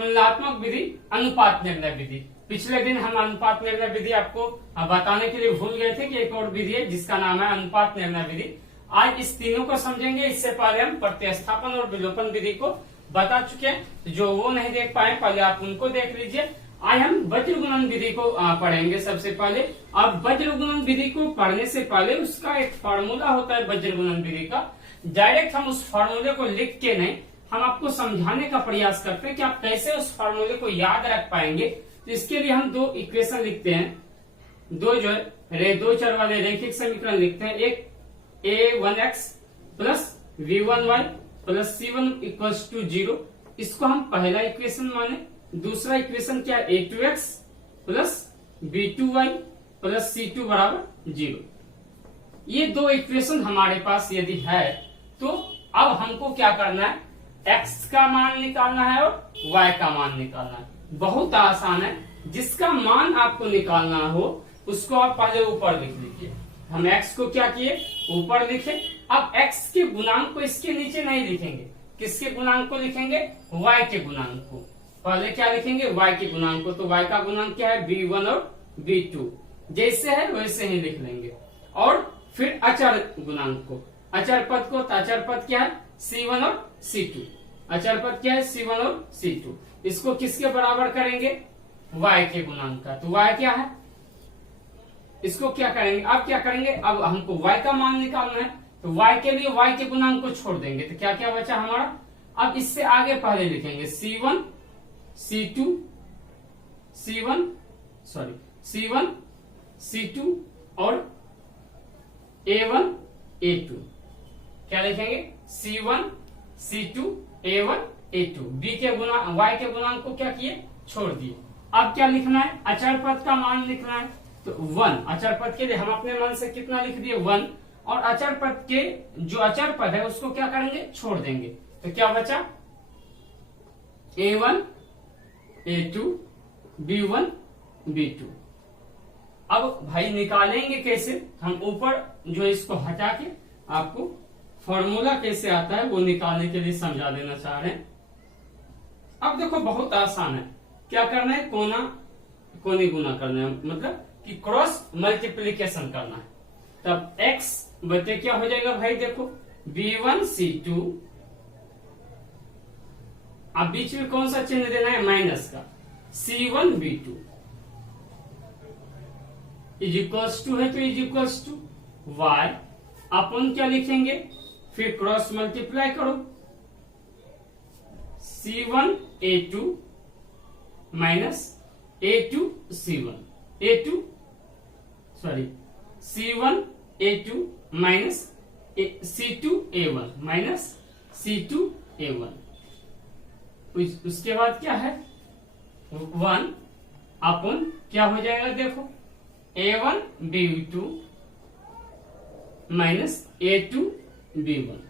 तुलनात्मक विधि, अनुपात निर्णय विधि। पिछले दिन हम अनुपात निर्णय विधि आपको बताने के लिए भूल गए थे कि एक और विधि है जिसका नाम है अनुपात निर्णय विधि। आज इस तीनों को समझेंगे। इससे पहले हम प्रतिस्थापन और विलोपन विधि को बता चुके हैं। जो वो नहीं देख पाए पहले आप उनको देख लीजिए। आज हम वज्र गुणन विधि को पढ़ेंगे सबसे पहले। अब वज्र गुणन विधि को पढ़ने से पहले उसका एक फॉर्मूला होता है वज्र गुणन विधि का। डायरेक्ट हम उस फॉर्मूले को लिख के नहीं, हम आपको समझाने का प्रयास करते हैं कि आप कैसे उस फॉर्मूले को याद रख पाएंगे। तो इसके लिए हम दो इक्वेशन लिखते हैं, दो चर वाले रैखिक समीकरण लिखते हैं। एक a1x plus v1y plus c1 equals to 0, इसको हम पहला इक्वेशन माने। दूसरा इक्वेशन क्या है, a2x plus b2y plus c2 बराबर 0। ये दो इक्वेशन हमारे पास यदि है तो अब हमको क्या करना है, x का मान निकालना है और y का मान निकालना है। बहुत आसान है। जिसका मान आपको निकालना हो उसको आप पहले ऊपर लिख लीजिए। हम x को क्या किए, ऊपर लिखे। अब x के गुणांक को इसके नीचे नहीं लिखेंगे। किसके गुणांक को लिखेंगे, y के गुणांक को। पहले क्या लिखेंगे, y के गुणांक को। तो y का गुणांक क्या है, b1 और b2, जैसे है वैसे ही लिख लेंगे। और फिर अचर गुणांक को, अचर पद को। तो अचर पद क्या है, c1 और c2। अचर पद क्या है, c1 और c2। इसको किसके बराबर करेंगे, y के गुणांक का। तो y क्या है, इसको क्या करेंगे, अब क्या करेंगे, अब हमको y का मान निकालना है। तो y के लिए y के गुणांक को छोड़ देंगे। तो क्या क्या बचा हमारा, अब इससे आगे पहले लिखेंगे c1 c2 और a1 a2। क्या लिखेंगे, c1 c2 a1 a2। b के गुणा y के गुणांक को क्या किए, छोड़ दिए। अब क्या लिखना है, अचर पद का मान लिखना है। तो 1 अचर पद के लिए हम अपने मन से कितना लिख दिए, 1। और अचर पद के जो अचर पद है उसको क्या करेंगे, छोड़ देंगे। तो क्या बचा, a1 a2 b1 b2। अब भाई निकालेंगे कैसे, हम ऊपर जो इसको हटा के आपको फॉर्मूला कैसे आता है वो निकालने के लिए समझा देना चाह रहे हैं। अब देखो बहुत आसान है। क्या करना है, कोनी गुना करना है, मतलब कि क्रॉस मल्टीप्लीकेशन करना है। तब x बटे क्या हो जाएगा भाई, देखो b1 c2, अब बीच में कौन सा चिन्ह देना है, माइनस का, c1 b2 is equals to है तो इज इक्वल्स टू y अपन क्या लिखेंगे, फिर क्रॉस मल्टीप्लाई करो, c1 a2 minus a2 c1 a2 minus c2 a1 minus c2 a1। उसके बाद क्या है, 1 अपन क्या हो जाएगा, देखो a1 b2 minus a2 b1।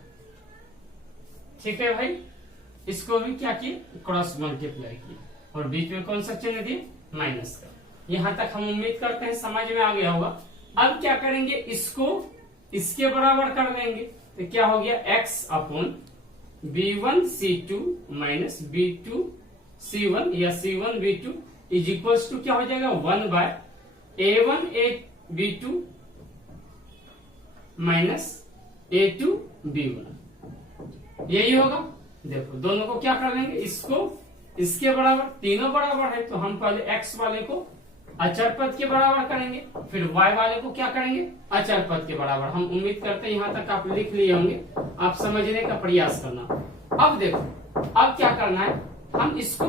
ठीक है भाई, इसको भी क्या किए, क्रॉस मल्टीप्लाई किए और बीच में कौन सा चिन्ह दिए, माइनस का। यहां तक हम उम्मीद करते हैं समझ में आ गया होगा। अब क्या करेंगे, इसको इसके बराबर कर देंगे। तो क्या हो गया, x upon b1 c2 minus b2 c1 या c1 b2 is equals to क्या हो जाएगा, 1 bye a1 b2 minus a2 b1। यही होगा। देखो दोनों को क्या कर लेंगे, इसको इसके बराबर, तीनों बराबर है तो हम पहले x वाले को अचर पद के बराबर करेंगे, फिर y वाले को क्या करेंगे, अचर पद के बराबर। हम उम्मीद करते हैं यहाँ तक आप लिख लिए होंगे, आप समझने का प्रयास करना। अब देखो, अब क्या करना है, हम इसको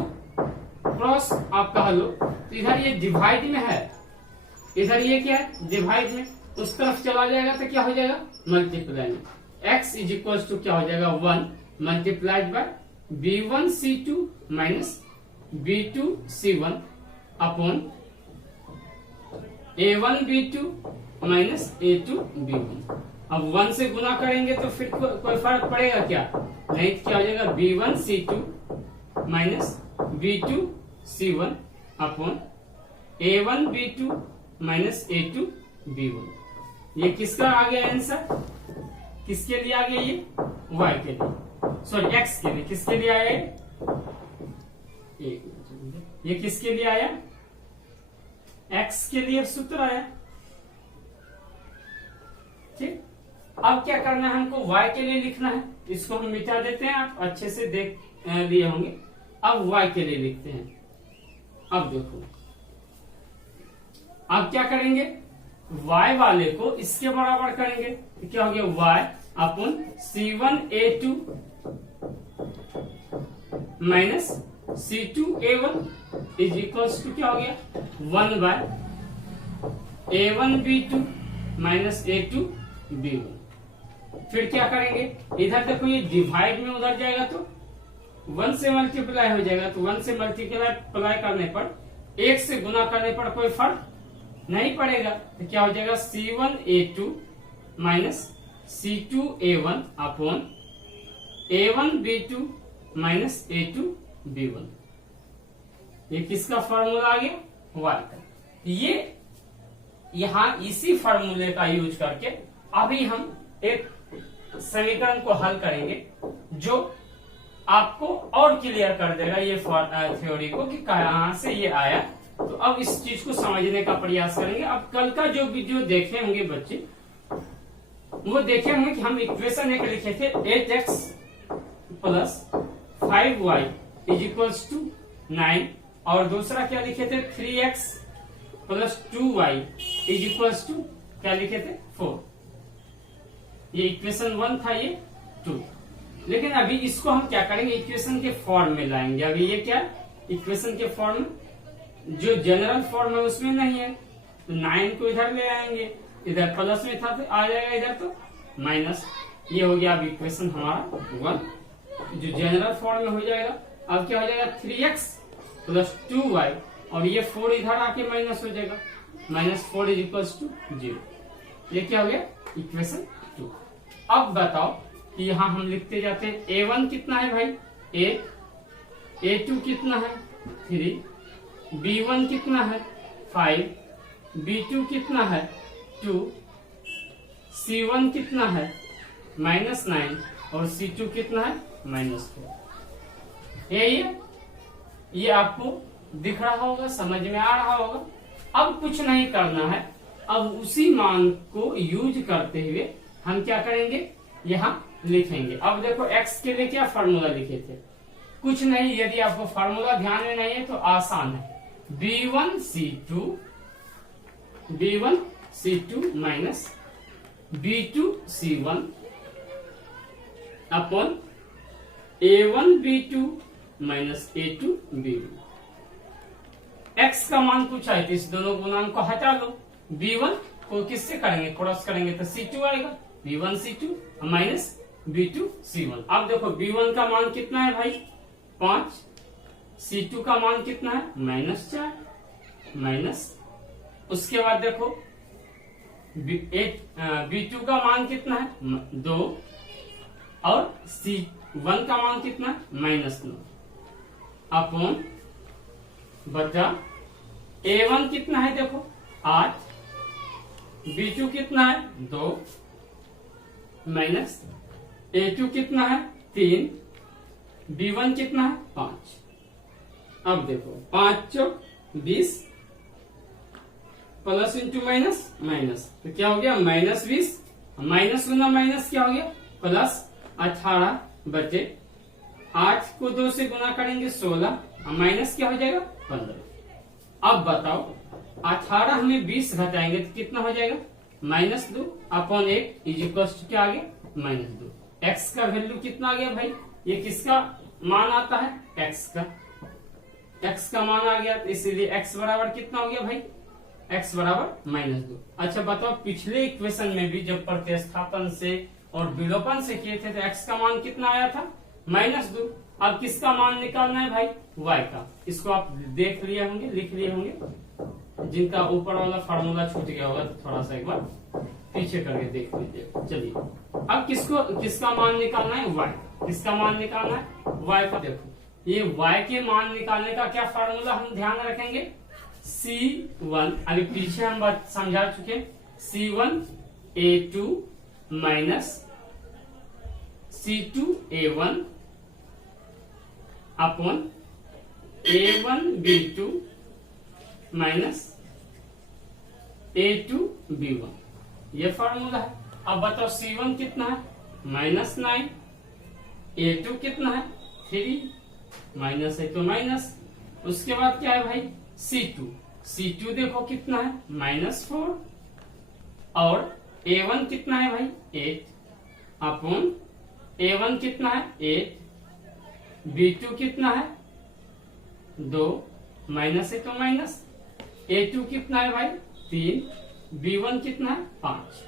क्रॉस आप कह लो, तो इधर ये डिवाइड में है, इधर ये क्या है, डिवाइड में, उस तरफ चला जाएगा तो क्या हो जाएगा, मल्टीप्लाई में। x इज इक्वल टू क्या हो जाएगा, 1 multiplied by b1 c2 minus b2 c1 upon a1 b2 minus a2 b1। अब 1 से गुना करेंगे तो फिर कोई फर्क पड़ेगा क्या, नहीं, क्या हो जाएगा, b1 c2 minus b2 c1 upon a1 b2 minus a2 b1। ये किसका आ गया आंसर, किसके लिए आ गया, ये y के लिए, सॉरी x के लिए। किसके लिए आया, एक मिनट, ये किसके लिए आया? एक्स के लिए सूत्र आया। ठीक, अब क्या करना है हमको? y के लिए लिखना है। इसको हम मिटा देते हैं, आप अच्छे से देख लिए होंगे। अब y के लिए लिखते हैं। अब देखो, अब क्या करेंगे? y वाले को इसके बराबर करेंगे तो क्या हो गया? y अपन C1A2 minus C2A1 is equals to क्या हो गया? 1 बाय A1B2 माइनस A2B1। फिर क्या करेंगे? इधर देखो, ये डिवाइड में उधर जाएगा तो 1 से मल्टीप्लाई हो जाएगा, तो 1 से मल्टीप्लाई करने पर, 1 से गुना करने पर कोई फर्क नहीं पड़ेगा। तो क्या हो जाएगा? C1A2 minus C2A1 upon A1B2 minus A2B1। ये किसका फॉर्मूला आ गया? y का। ये यहां इसी फॉर्मूले का यूज करके अभी हम एक समीकरण को हल करेंगे जो आपको और क्लियर कर देगा ये थ्योरी को कि कहां से ये आया। तो अब इस चीज को समझने का प्रयास करेंगे। अब कल का जो वीडियो देखे होंगे बच्चे, वो देखे होंगे कि हम इक्वेशन एक लिखे थे 8x plus 5y is equals to 9, और दूसरा क्या लिखे थे? 3x plus 2y is equals to क्या लिखे थे? 4। ये इक्वेशन 1 था, ये 2। लेकिन अभी इसको हम क्या करेंगे? इक्वेशन के फॉर्म में लाएंगे। अभी ये क्या इक्वेशन के फॉर्म, जो जनरल फॉर्म है उसमें नहीं है, तो 9 को इधर ले आएंगे, इधर प्लस में था तो आ जाएगा, इधर तो माइनस। ये हो गया अब इक्वेशन हमारा 1 जो जनरल फॉर्म में हो जाएगा। अब क्या हो जाएगा? 3x प्लस 2y, और ये 4 इधर आके माइनस हो जाएगा, माइनस 4 इज इक्वल्स टू 0। ये क्या हो गया? इक्वेशन 2। अब बताओ कि यहां हम लिखते जाते हैं A1 कितना है भाई? 8, A2 कितना है? 3, B1 कितना है? 5, B2 कितना है? 2, C1 कितना है? -9, और C2 कितना है? -4। ये आपको दिख रहा होगा, समझ में आ रहा होगा। अब कुछ नहीं करना है, अब उसी मान को यूज करते हुए हम क्या करेंगे? यहाँ लिखेंगे। अब देखो, x के लिए क्या फॉर्मूला लिखे थे? कुछ नहीं, यदि आपको फॉर्मूला ध्यान में नहीं है तो आसान है। B1C2 minus B2C1 upon A1B2 minus A2B1। x का मान पूछा है तो इस दोनों गुणांक को हटा लो। B1 को किससे करेंगे? क्रॉस करेंगे तो C2 आएगा, B1C2 माइनस B2C1। अब देखो, B1 का मान कितना है भाई? 5, C2 का मान कितना है? -4, माइनस, उसके बाद देखो B2 का मान कितना है? 2, और C1 का मान कितना है? -9 अपॉन बचा A1 कितना है? देखो 8, B2 कितना है? 2, माइनस A2 कितना है? 3, B1 कितना है? 5। अब देखो, 5 चौक 20, प्लस इंटू माइनस माइनस, तो क्या हो गया? -20, माइनस गुना माइनस क्या हो गया? प्लस 18 बचे 8 को 2 से गुना करेंगे 16, माइनस क्या हो जाएगा? 15। अब बताओ, 18 में 20 घटाएंगे तो कितना हो जाएगा? -2 अपॉन 1 इज इक्वल टू क्या आ गया? -2। x का वैल्यू कितना आ गया भाई? ये किसका मान आता है? x का। x का मान आ गया, तो इसीलिए x बराबर कितना हो गया भाई? x बराबर -2। अच्छा बताओ, पिछले इक्वेशन में भी जब प्रतिस्थापन से और विलोपन से किए थे तो x का मान कितना आया था? -2। अब किसका मान निकालना है भाई? y का। इसको आप देख लिए होंगे, लिख लिए होंगे। जिनका ऊपर वाला फार्मूला छूट गया होगा तो थोड़ा सा एक बार पीछे करके देख लीजिए। चलिए, अब किसका मान निकालना है? y। किसका मान निकालना है? y का। देखो, ये y के मान निकालने का क्या फार्मूला हम ध्यान रखेंगे? C1, अभी पीछे हम बात समझा चुके, C1A2 minus C2A1 upon A1B2 minus A2B1, ये फॉर्मूला है। अब बताओ C1 कितना है, -9, A2 कितना है 3, माइनस है तो माइनस। उसके बाद क्या है भाई C2 देखो कितना है -4, और A1 कितना है भाई 8 अपॉन A1 कितना है 8, B2 कितना है 2, माइनस है तो माइनस। A2 कितना है भाई 3, B1 कितना है 5।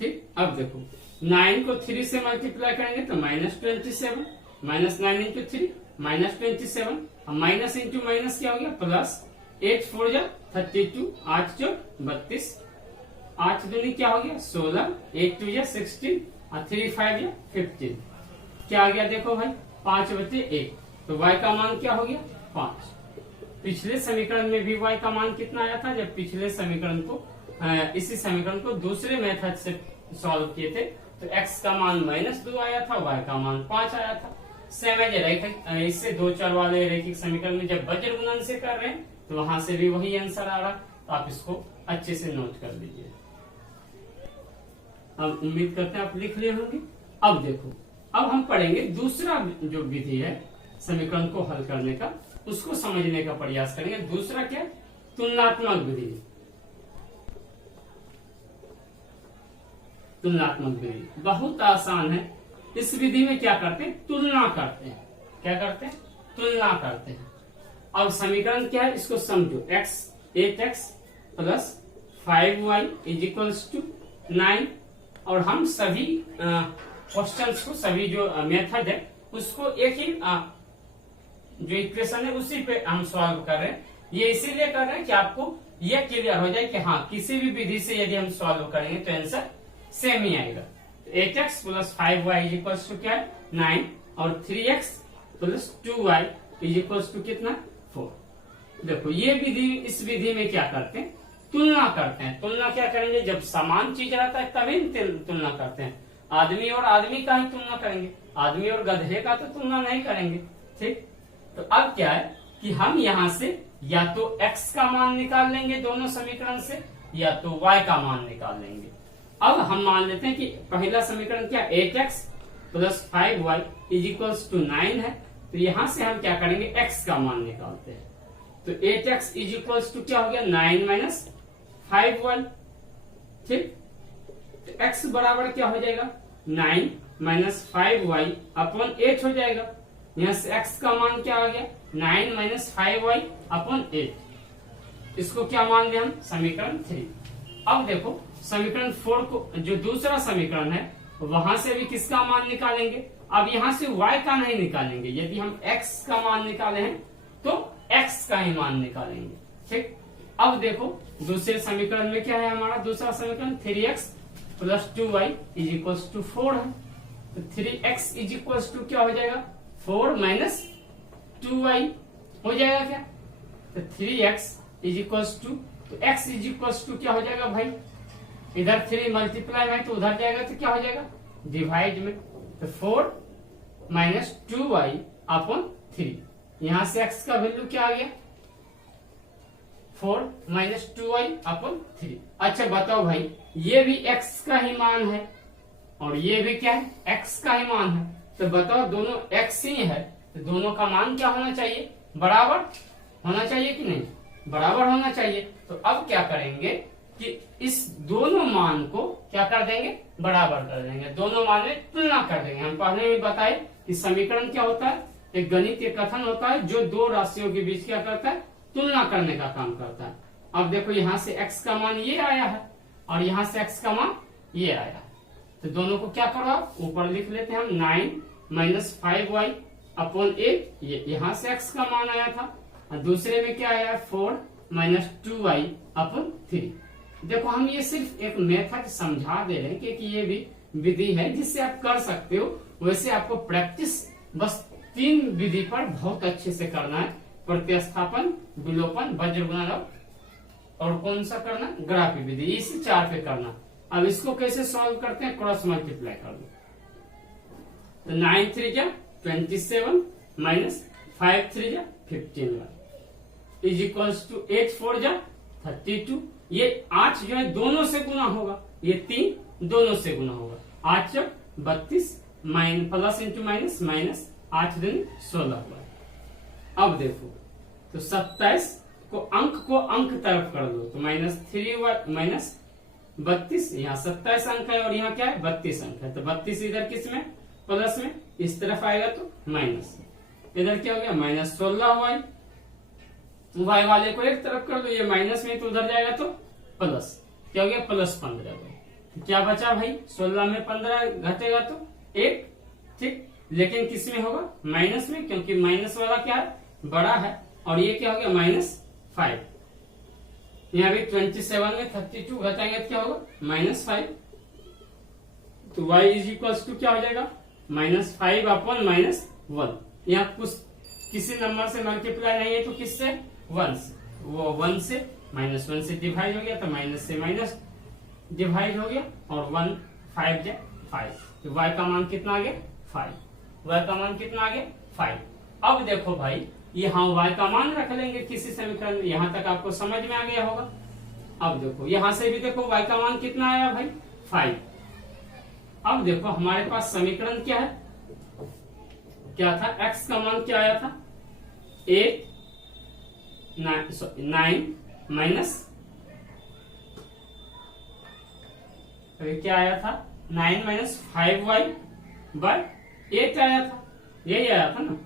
ठीक, अब देखो 9 को 3 से मल्टीप्लाई करेंगे तो -27, -9 इंटू 3 -27, माइनस इंटू माइनस क्या हो गया प्लस, 8 4 जा 32, 8 जो 32, 8 दूनी क्या हो गया 16, 8 2 जा 16 और 3 5 जा 15। क्या आ गया देखो भाई 5/1, तो y का मान क्या हो गया 5। पिछले समीकरण में भी y का मान कितना आया था, जब पिछले समीकरण को इसी समीकरण को दूसरे मेथड से सॉल्व किए थे तो x का मान -2 आया था, y का मान 5 आया था। सेम है रैखिक, इससे दो चर वाले रैखिक समीकरण में जब वज्र गुणन से कर रहे हैं तो वहां से भी वही आंसर आ रहा, तो आप इसको अच्छे से नोट कर लीजिए। अब उम्मीद करते हैं आप लिख लिए होंगे। अब देखो, अब हम पढ़ेंगे दूसरा जो विधि है समीकरण को हल करने का, उसको समझने का प्रयास करेंगे। दूसरा क्या, तुलनात्मक विधि। तुलनात्मक विधि बहुत आसान है। इस विधि में क्या करते हैं, तुलना करते हैं। क्या करते हैं, तुलना करते हैं। अब समीकरण क्या है इसको समझो, 8x plus 5y is to 9, और हम सभी क्वेश्चंस को, सभी जो मेथड है उसको एक ही जो इक्वेशन है उसी पे हम सॉल्व कर रहे हैं। ये इसीलिए कर रहे हैं कि आपको ये क्लियर हो जाए कि हाँ किसी भी विधि से यदि हम सॉल्व करेंगे तो आंसर सेम ही आएगा। 8x plus 5y is equals to क्या है 9, और 3x plus 2y is equals to कितना 4। देखो ये विधि, इस विधि में क्या करते हैं, तुलना करते हैं। तुलना क्या करेंगे, जब समान चीज रहता है तभी तुलना करते हैं। आदमी और आदमी का ही तुलना करेंगे, आदमी और गधे का तो तुलना नहीं करेंगे। ठीक, तो अब क्या है कि हम यहाँ से या तो x का मान निकाल लेंगे दोनों समीकरण से, या तो y का मान निकाल लेंगे। अब हम मान लेते हैं कि पहला समीकरण क्या, 8x plus 5y is equals to 9 है, तो यहां से हम क्या करेंगे x का मान निकालते हैं। तो 8x इज इक्वल्स टू क्या हो गया 9 माइनस 5y। ठीक, तो x बराबर क्या हो जाएगा 9 माइनस 5y अपॉन 8 हो जाएगा। यहां से x का मान क्या आ गया 9 माइनस 5y अपॉन 8। इसको क्या मान लिया हम, समीकरण 3। अब देखो समीकरण 4 को, जो दूसरा समीकरण है वहां से भी किसका मान निकालेंगे। अब यहां से y का नहीं निकालेंगे, यदि हम x का मान निकाले हैं तो x का ही मान निकालेंगे। ठीक, अब देखो दूसरे समीकरण में क्या है हमारा, दूसरा समीकरण 3x plus 2y is equals to 4 है, तो 3x इज इक्वल्स टू क्या हो जाएगा 4 माइनस 2y हो जाएगा क्या, तो 3x इज इक्वल्स टू, तो x इज इक्वल्स टू क्या हो जाएगा भाई, इधर 3 मल्टीप्लाई में तो उधर जाएगा तो क्या हो जाएगा डिवाइड में, तो 4 माइनस 2y अपॉन 3। यहां से x का वैल्यू क्या आ गया 4 माइनस 2y अपॉन 3। अच्छा बताओ भाई, ये भी x का ही मान है और ये भी क्या है x का ही मान है, तो बताओ दोनों x ही है तो दोनों का मान क्या होना चाहिए, बराबर होना चाहिए कि नहीं, बराबर होना चाहिए। तो अब क्या करेंगे कि इस दोनों मान को क्या कर देंगे, बराबर कर देंगे, दोनों मान में तुलना कर देंगे। हम पहले भी बताए कि समीकरण क्या होता है, एक गणितीय कथन होता है जो दो राशियों के बीच क्या करता है, तुलना करने का काम करता है। अब देखो यहाँ से x का मान ये आया है और यहाँ से x का मान ये आया है, तो दोनों को क्या करो आप ऊपर लिख लेते हैं हम 9 माइनस 5y अपॉन 8, ये यहाँ से x का मान आया था, और दूसरे में क्या आया 4 माइनस 2y अपॉन 3। देखो हम ये सिर्फ एक मेथड समझा दे रहे हैं कि ये भी विधि है जिससे आप कर सकते हो। वैसे आपको प्रैक्टिस बस 3 विधि पर बहुत अच्छे से करना है, प्रतिस्थापन, विलोपन, वज्र गुणन और कौन सा करना, ग्राफी विधि, इसी 4 पे करना। अब इसको कैसे सॉल्व करते हैं, क्रॉस मल्टीप्लाई कर दो, तो 9 3 क्या 27 माइनस 5 3 जा 15y इज इक्वल्स टू 8 4 जा 32। ये 8 जो है दोनों से गुना होगा, ये 3 दोनों से गुना होगा। 8 जब 32 प्लस इंटू माइनस माइनस 8 दिन 16 हुआ। अब देखो तो 27 को अंक तरफ कर दो तो -3 माइनस 32, यहाँ 27 अंक है और यहाँ क्या है 32 अंक है, तो 32 इधर किस में प्लस में, इस तरफ आएगा तो माइनस, इधर क्या हो गया -16y। वाई वाले को एक तरफ कर दो, ये माइनस में तो उधर जाएगा तो प्लस, क्या हो गया +15। तो क्या बचा भाई 16 में 15 घटेगा तो 1, ठीक। लेकिन किस में होगा माइनस में, क्योंकि माइनस वाला क्या है बड़ा है, और ये क्या हो गया -5। यहाँ भी 27 में 32 घटाएंगे तो क्या होगा -5। तो y इज इक्वल्स टू क्या हो जाएगा -5/-1। यहाँ कुछ किसी नंबर से मल्टीप्लाई नहीं है तो किससे 1 से, वो 1 से -1 से डिवाइड हो गया तो माइनस से माइनस डिवाइड हो गया, और 1 5 जा 5, तो y का मान कितना आ गया 5। y का मान कितना आ गया 5। अब देखो भाई यहाँ y का मान रख लेंगे किसी समीकरण में, यहाँ तक आपको समझ में आ गया होगा। अब देखो यहाँ से भी देखो y का मान कितना आया भाई 5। अब देखो हमारे पास समीकरण क्या है, क्या था x का मान क्या आया था 9 माइनस, क्या आया था 9 माइनस 5y/8 आया था, यही आया था ना।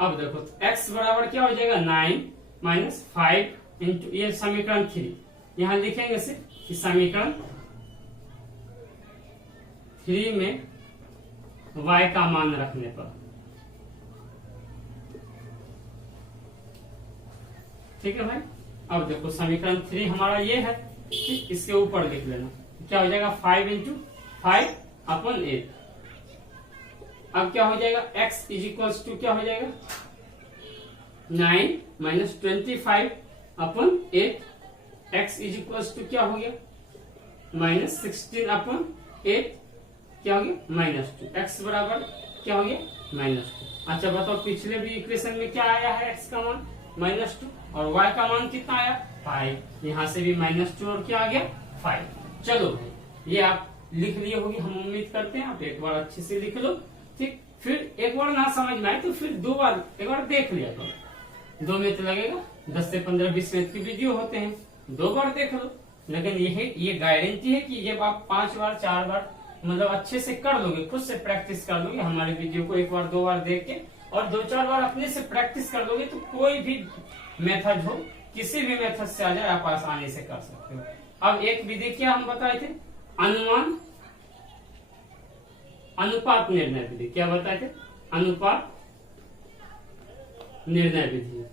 अब देखो तो x बराबर क्या हो जाएगा 9 माइनस 5 इंटू ये समीकरण 3, यहां लिखेंगे सिर्फ कि समीकरण 3 में y का मान रखने पर, ठीक है भाई। अब देखो समीकरण 3 हमारा ये है, ठीक, इसके ऊपर लिख लेना क्या हो जाएगा 5 इंटू 5/8। अब क्या हो जाएगा x इज इक्वल्स टू क्या हो जाएगा 9 minus 25/8, x is equals to क्या हो गया -16/8, क्या हो गया -2, x बराबर क्या हो गया -2। अच्छा बताओ पिछले भी इक्वेशन में क्या आया है x का मान -2 और y का मान कितना आया 5, यहाँ से भी -2 और क्या आ गया 5। चलो भाई ये आप लिख लिए होगी, हम उम्मीद करते हैं आप एक बार अच्छे से लिख लो, ठीक। फिर एक बार ना समझ में आए तो फिर 2 बार एक बार देख लिया करो, 2 मिनट लगेगा, 10 से 15-20 मिनट की वीडियो होते हैं, 2 बार देख लो। लेकिन ये गारंटी है कि जब आप 5 बार 4 बार मतलब अच्छे से कर लोगे, खुद से प्रैक्टिस कर लोगे, हमारे वीडियो को 1 बार 2 बार देख के और 2-4 बार अपने से प्रैक्टिस कर लोगे, तो कोई भी मेथड हो किसी भी मेथड से आ जाए आप आसानी से कर सकते हो। अब एक विधि क्या हम बताए थे, अनुपात निर्णय विधि, क्या बताए थे अनुपात निर्णय विधि।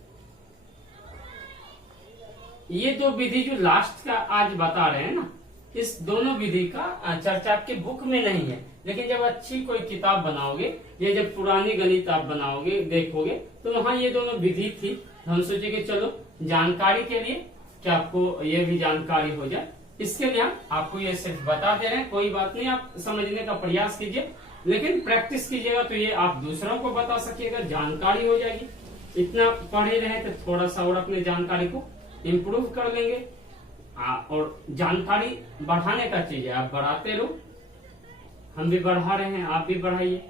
ये 2 विधि जो लास्ट का आज बता रहे हैं ना, इस दोनों विधि का चर्चा आपके बुक में नहीं है, लेकिन जब अच्छी कोई किताब बनाओगे या जब पुरानी गणित आप बनाओगे देखोगे तो वहां ये दोनों विधि थी। हम सोचे कि चलो जानकारी के लिए कि आपको ये भी जानकारी हो जाए, इसके लिए आपको ये सिर्फ बता दे रहे हैं। कोई बात नहीं, आप समझने का प्रयास कीजिए, लेकिन प्रैक्टिस कीजिएगा तो ये आप दूसरों को बता सकिएगा, जानकारी हो जाएगी। इतना पढ़े रहे तो थोड़ा सा और अपने जानकारी को इम्प्रूव कर लेंगे। और जानकारी बढ़ाने का चीज है, आप बढ़ाते रहो, हम भी बढ़ा रहे हैं, आप भी बढ़ाइए।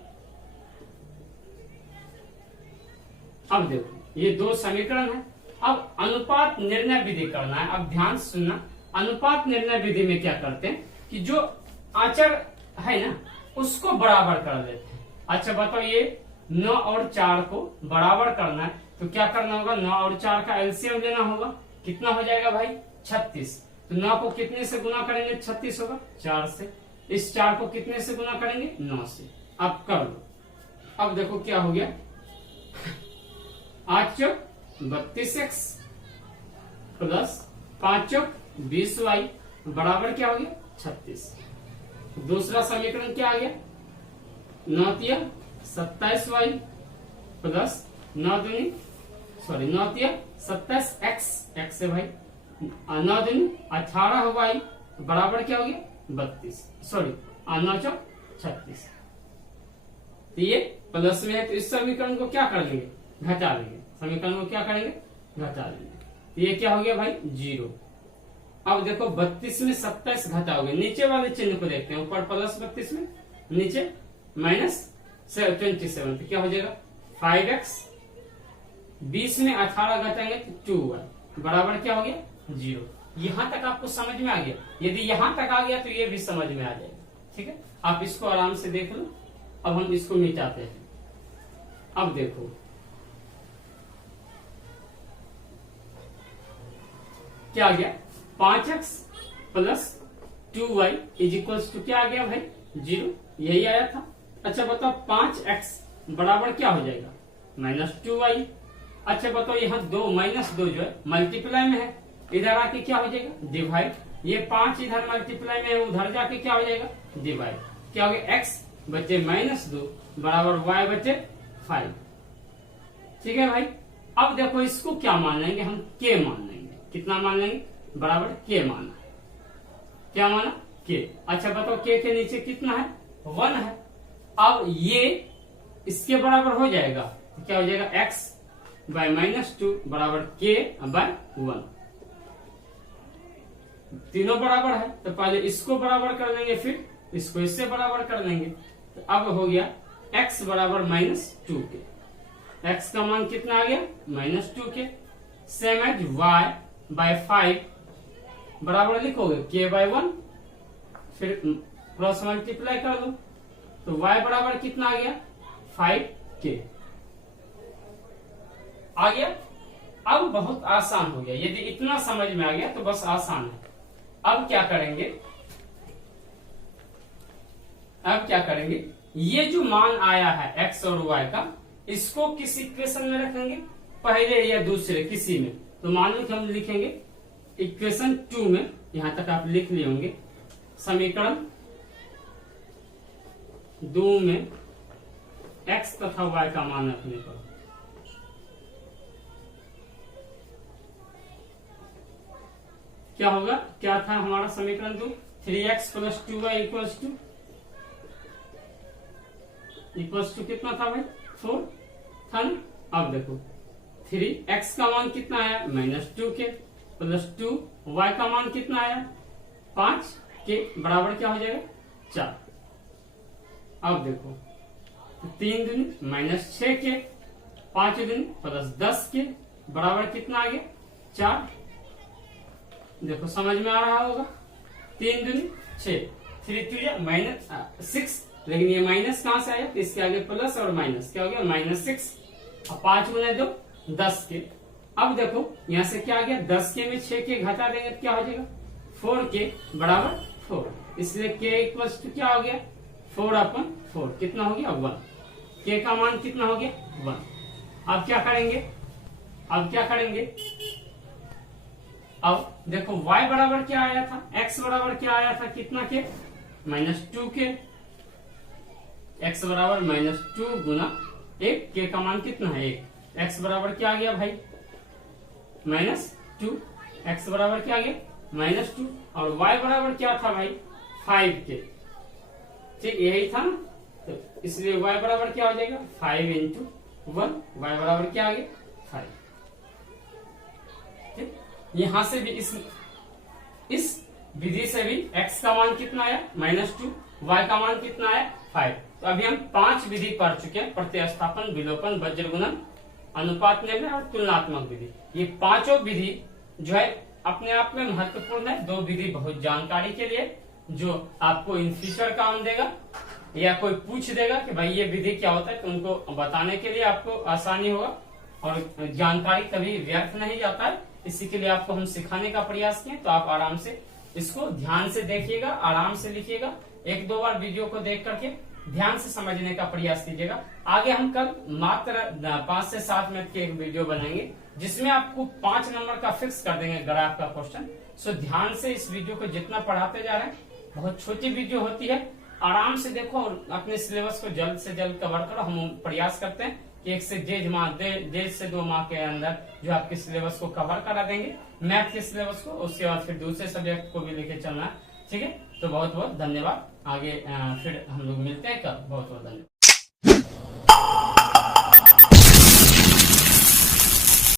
अब देखो ये 2 समीकरण है, अब अनुपात निर्णय विधि करना है। अब ध्यान से सुनना, अनुपात निर्णय विधि में क्या करते हैं कि जो अचर है ना उसको बराबर कर लेते हैं। अच्छा बताओ ये 9 और 4 को बराबर करना है तो क्या करना होगा, 9 और 4 का एलसीएम लेना होगा, कितना हो जाएगा भाई 36। तो 9 को कितने से गुना करेंगे 36 होगा 4 से, इस 4 को कितने से गुना करेंगे 9 से। अब कर लो, अब देखो क्या हो गया 8 चौक 32x प्लस 5 चौक 20y बराबर क्या हो गया 36। दूसरा समीकरण क्या आ गया 9 तिया 27y प्लस 9 तिया 27x, x से भाई 9 दूनी 18y बराबर क्या हो गया 32, 9 चौक 36। तो ये प्लस में है तो इस समीकरण को क्या कर लेंगे, घटा लेंगे। समीकरण को क्या करेंगे, घटा लेंगे। तो ये क्या हो गया भाई, 0। अब देखो 32 में 27 घटाओगे, नीचे वाले चिन्ह को देखते हैं, ऊपर प्लस 32 में, नीचे माइनस 27, तो क्या हो जाएगा 5x। 20 में 18 घटाएंगे तो 2y बराबर क्या हो गया, 0। यहां तक आपको समझ में आ गया। यदि यहां तक आ गया तो ये भी समझ में आ जाएगा। ठीक है, आप इसको आराम से देख लो। अब हम इसको मिटाते हैं। अब देखो क्या आ गया, 5x plus 2y is equals to क्या आ गया भाई, 0। यही आया था। अच्छा बताओ 5x बराबर क्या हो जाएगा, -2y। अच्छा बताओ यहाँ 2 -2 जो है मल्टीप्लाई में है, इधर आके क्या हो जाएगा, डिवाइड। ये 5 इधर मल्टीप्लाई में है, उधर जाके क्या हो जाएगा, डिवाइड। क्या हो गया, x बचे -2 बराबर y बचे 5। ठीक है भाई। अब देखो इसको क्या मान लेंगे हम, k मान लेंगे। कितना मान लेंगे, बराबर k माना। क्या माना, k। अच्छा बताओ k के नीचे कितना है, 1 है। अब ये इसके बराबर हो जाएगा, तो क्या हो जाएगा, x बाय -2 बराबर k बाय 1। तीनों बराबर है तो पहले इसको बराबर कर लेंगे, फिर इसको इससे बराबर कर लेंगे। तो अब हो गया x बराबर -2 के। x का मान कितना आ गया, -2 के। सेम एज y बाय 5 बराबर लिखोगे k बाय 1, फिर क्रॉस मल्टीप्लाई कर दो तो y बराबर कितना आ गया, 5k आ गया। अब बहुत आसान हो गया। यदि इतना समझ में आ गया तो बस आसान है। अब क्या करेंगे, ये जो मान आया है x और y का, इसको किस इक्वेशन में रखेंगे, पहले या दूसरे किसी में। तो मान लो कि हम लिखेंगे इक्वेशन 2 में, यहां तक आप लिख लिए होंगे। समीकरण 2 में x तथा y का मान रखने पर क्या होगा, क्या था हमारा समीकरण 2, 3x plus 2y equals to कितना था भाई, 4 था ना। अब देखो 3x का मान कितना आया, -2 के, प्लस 2y का मान कितना आया, 5 के बराबर क्या हो जाएगा, 4। अब देखो 3 दूनी -6 के, 5 दूनी +10 के बराबर कितना आ गया, 4। देखो समझ में आ रहा होगा। 3 दूनी 6, 3 2 -6, लेकिन ये माइनस कहां से आया, तो इसके आगे प्लस और माइनस क्या हो गया, -6। अब 5 गुना 2 10 के। अब देखो यहां से क्या आ गया, 10 के में 6 के घटा देंगे तो क्या हो जाएगा, 4 के बराबर 4। इसलिए k इक्वल्स टू क्या हो गया, 4/4 कितना हो गया, 1। k का मान कितना हो गया, 1। अब क्या करेंगे, अब देखो y बराबर क्या आया था, x बराबर क्या आया था, कितना के, -2 के। x बराबर -2 गुना 1, k का मान कितना है, 1। x बराबर क्या आ गया भाई, -2। x बराबर क्या आ गया, -2। और y बराबर क्या था भाई, 5 के। ठीक यही था ना, तो इसलिए y बराबर क्या हो जाएगा, 5 × 1। y बराबर क्या आ गया, 5। ठीक, यहां से भी इस विधि से भी x का मान कितना आया, -2, y का मान कितना आया, 5। तो अभी हम 5 विधि पढ़ चुके हैं, प्रतिस्थापन, विलोपन, वज्र गुणन, अनुपात निर्णय और तुलनात्मक विधि। ये पांचों विधि जो है अपने आप में महत्वपूर्ण है। 2 विधि बहुत जानकारी के लिए, जो आपको इन फ्यूचर काम देगा, या कोई पूछ देगा कि भाई ये विधि क्या होता है, तो उनको बताने के लिए आपको आसानी होगा और जानकारी कभी व्यर्थ नहीं जाता है। इसी के लिए आपको हम सिखाने का प्रयास किए। तो आप आराम से इसको ध्यान से देखिएगा, आराम से लिखिएगा, 1-2 बार वीडियो को देख करके ध्यान से समझने का प्रयास कीजिएगा। आगे हम कल मात्र 5 से 7 मिनट की एक वीडियो बनाएंगे, जिसमें आपको 5 नंबर का फिक्स कर देंगे ग्राफ का क्वेश्चन। सो ध्यान से इस वीडियो को जितना पढ़ाते जा रहे हैं, बहुत छोटी वीडियो होती है, आराम से देखो और अपने सिलेबस को जल्द से जल्द कवर करो। हम प्रयास करते हैं कि 1 से 1.5 से 2 माह के अंदर जो आपके सिलेबस को कवर करा देंगे, मैथ के सिलेबस को। उसके बाद फिर दूसरे सब्जेक्ट को भी लेके चलना है। ठीक है, तो बहुत बहुत धन्यवाद। आगे फिर हम लोग मिलते हैं कल। बहुत बहुत धन्यवाद।